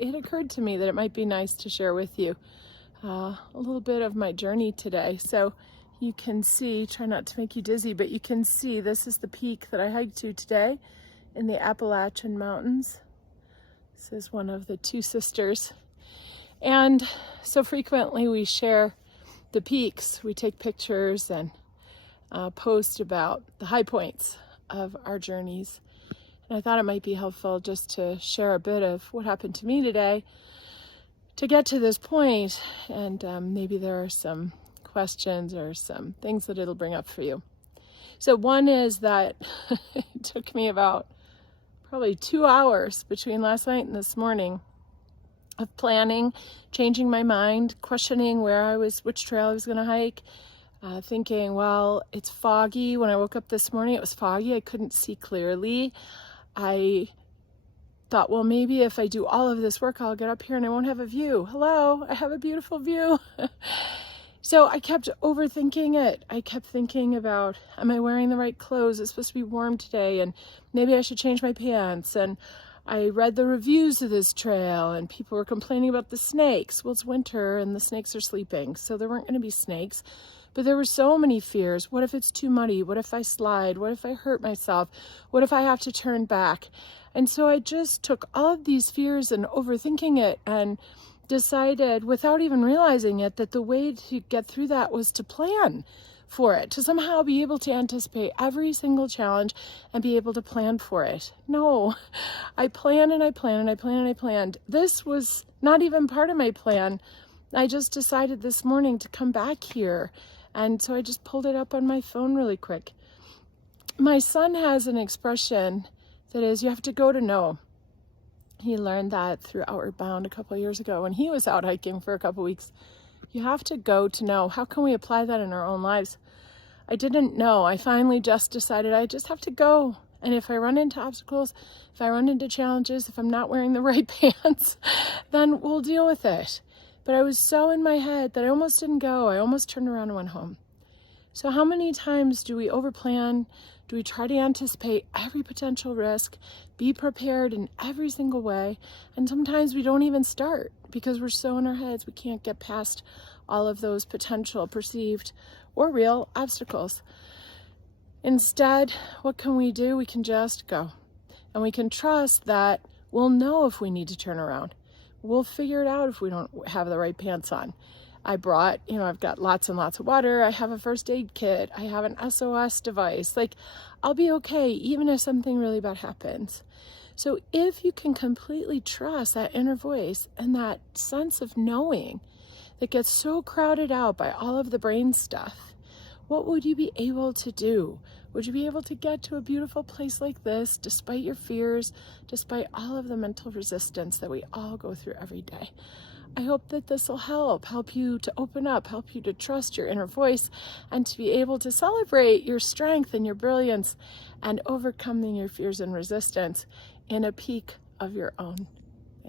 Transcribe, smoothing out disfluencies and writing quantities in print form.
it occurred to me that it might be nice to share with you a little bit of my journey today. So you can see, try not to make you dizzy, but you can see this is the peak that I hiked to today in the Appalachian Mountains. This is one of the two sisters. And so frequently we share the peaks. We take pictures and post about the high points of our journeys. And I thought it might be helpful just to share a bit of what happened to me today to get to this point, and maybe there are some questions or some things that it'll bring up for you. So one is that it took me about probably 2 hours between last night and this morning of planning, changing my mind, questioning which trail I was going to hike, thinking, well, it's foggy. When I woke up this morning, it was foggy. I couldn't see clearly. I thought, well, maybe if I do all of this work, I'll get up here and I won't have a view. Hello, I have a beautiful view. So I kept overthinking it. I kept thinking about, am I wearing the right clothes? It's supposed to be warm today, and maybe I should change my pants. And I read the reviews of this trail, and people were complaining about the snakes. Well, it's winter and the snakes are sleeping, so there weren't going to be snakes. But there were so many fears. What if it's too muddy? What if I slide? What if I hurt myself? What if I have to turn back? And so I just took all of these fears and overthinking it and decided, without even realizing it, that the way to get through that was to plan for it, to somehow be able to anticipate every single challenge and be able to plan for it. No, I plan and I plan and I plan and I planned. This was not even part of my plan. I just decided this morning to come back here. And so I just pulled it up on my phone really quick. My son has an expression that is, you have to go to know. He learned that through Outward Bound a couple of years ago when he was out hiking for a couple of weeks. You have to go to know. How can we apply that in our own lives? I didn't know. I finally just decided I just have to go. And if I run into obstacles, if I run into challenges, if I'm not wearing the right pants, then we'll deal with it. But I was so in my head that I almost didn't go. I almost turned around and went home. So how many times do we overplan? Do we try to anticipate every potential risk, be prepared in every single way? And sometimes we don't even start because we're so in our heads we can't get past all of those potential, perceived, or real obstacles. Instead, what can we do? We can just go. And we can trust that we'll know if we need to turn around. We'll figure it out if we don't have the right pants on. I brought, I've got lots and lots of water. I have a first aid kit. I have an SOS device. I'll be okay, even if something really bad happens. So if you can completely trust that inner voice and that sense of knowing that gets so crowded out by all of the brain stuff, what would you be able to do? Would you be able to get to a beautiful place like this despite your fears, despite all of the mental resistance that we all go through every day? I hope that this will help you to open up, help you to trust your inner voice, and to be able to celebrate your strength and your brilliance and overcoming your fears and resistance in a peak of your own.